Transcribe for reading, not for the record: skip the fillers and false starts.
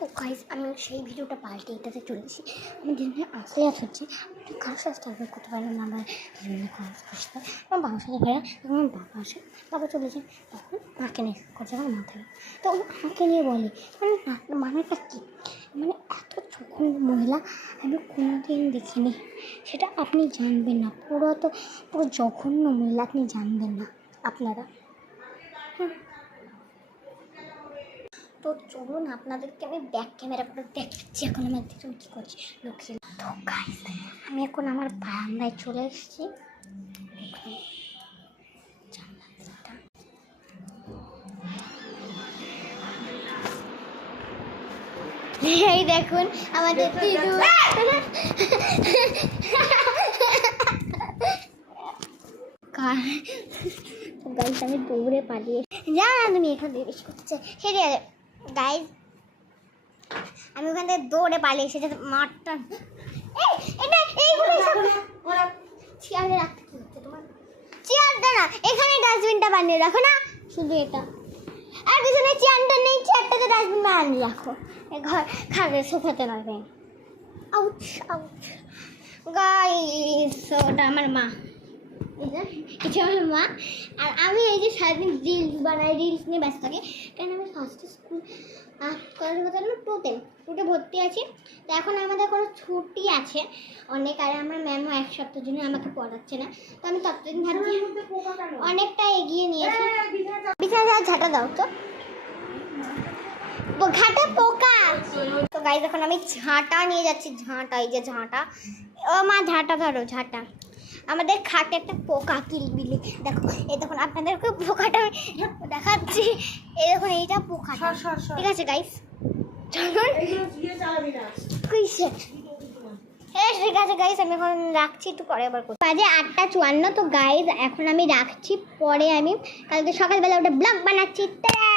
তো গাইস আমি সেই ভিডিওটা পাল্টে এটাতে চলে এসেছি। আমি দিনে আশ্রয়াত হচ্ছে কারোর সাথে টার্গেট করতে পারলাম না। আমার খুশিতে আমার বাবার সাথে ভাইয়া আমার বাবা আসে, বাবা চলে যায়, তখন মাকে নিয়ে করছে আমার মাথায়। তো আমাকে নিয়ে বলে মানে মানেটা কী, মানে এত জঘন্য মহিলা আমি কোনোদিন দেখিনি। সেটা আপনি জানবেন না, পুরো জঘন্য মহিলা আপনি জানবেন না আপনারা। তো চলুন আপনাদেরকে আমি ব্যাক ক্যামেরা করে দেখাচ্ছি এখন আমার দেখুন কী করছি লক্ষ্মী। তো গাইস আমি এখন আমার বারান্দায় চলে এসেছি। এই দেখুন আমাদের দিদু গাইস আমি দৌড়ে পালিয়ে যা তুমি এখান থেকে বেশি করতে চাই সেটা গাইস আমি ওখান থেকে দৌড়ে পালিয়ে এসেছি মাঠটা চেয়ারে রাখতে কি হচ্ছে তোমার, চেয়ারটা না এখানে ডাস্টবিনটা বানিয়ে রাখো না, শুধু এটা আর পিছনে চেয়ারটা নেই, চেয়ারটাতে ডাস্টবিন বানিয়ে রাখো, ঘর খাবে সোফাতে নয়। আউচ আউচ গাইস ওটা আমার মা, এটা আমার মা। আর আমি এই যে সারাদিন রিলস বানাই, রিলস নিয়ে ব্যস্ত থাকি, কারণ আমি ফার্স্টে স্কুল কলেজের কথা না টুতে ভর্তি আছি। তো এখন আমাদের কোনো ছুটি আছে অনেক, আর আমার ম্যামও এক সপ্তাহের জন্য আমাকে পড়াচ্ছে না। তো আমি ততদিন ভাবছি অনেকটা এগিয়ে নিয়েছি। বিছানা ঝাঁটা দাও তো, ঘাটে পোকা। তো গাইস এখন আমি ঝাঁটা নিয়ে যাচ্ছি, ঝাঁটা এই যে ঝাঁটা, ও মা ঝাঁটা ধরো ঝাঁটা। আমাদের খাটে একটা পোকা কিলবিলি, দেখো এই দেখুন আপনাদেরকে পোকাটা আমি দেখাচ্ছি, এই দেখুন এইটা পোকা, ঠিক আছে গাইস চলুন ঠিক আছে গাইস আমি এখন রাখছি, একটু পরে আবার করছি। বাজে 8:54। তো গাইস এখন আমি রাখছি, পরে আমি কালকে সকালবেলা ওটা ব্লগ বানাচ্ছি।